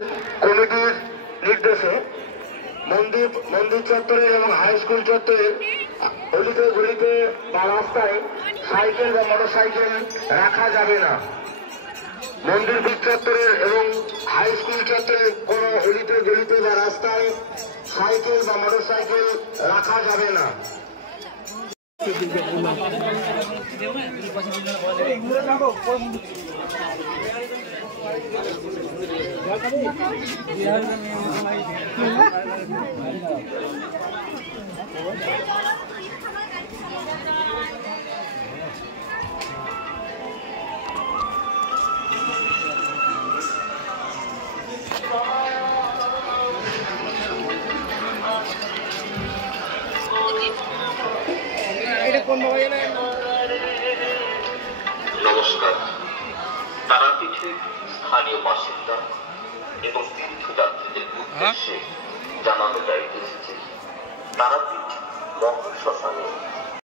কমিটির নির্দেশে মন্দির চত্বরে এবং হাই স্কুল চত্বরে অলিতে গলিতে বা রাস্তায় সাইকেল বা মোটরসাইকেল রাখা যাবে না। মন্দির চত্বরে এবং হাই স্কুল চত্বরে কোনো অলিতে গলিতে বা রাস্তায় সাইকেল বা মোটরসাইকেল রাখা যাবে না। নমস্কার। তারাপীঠের স্থানীয় বাসিন্দা এবং তীর্থযাত্রীদের উদ্দেশ্যে জানানো যাইতেছে যে তারাপীঠ মহাশ্মশানে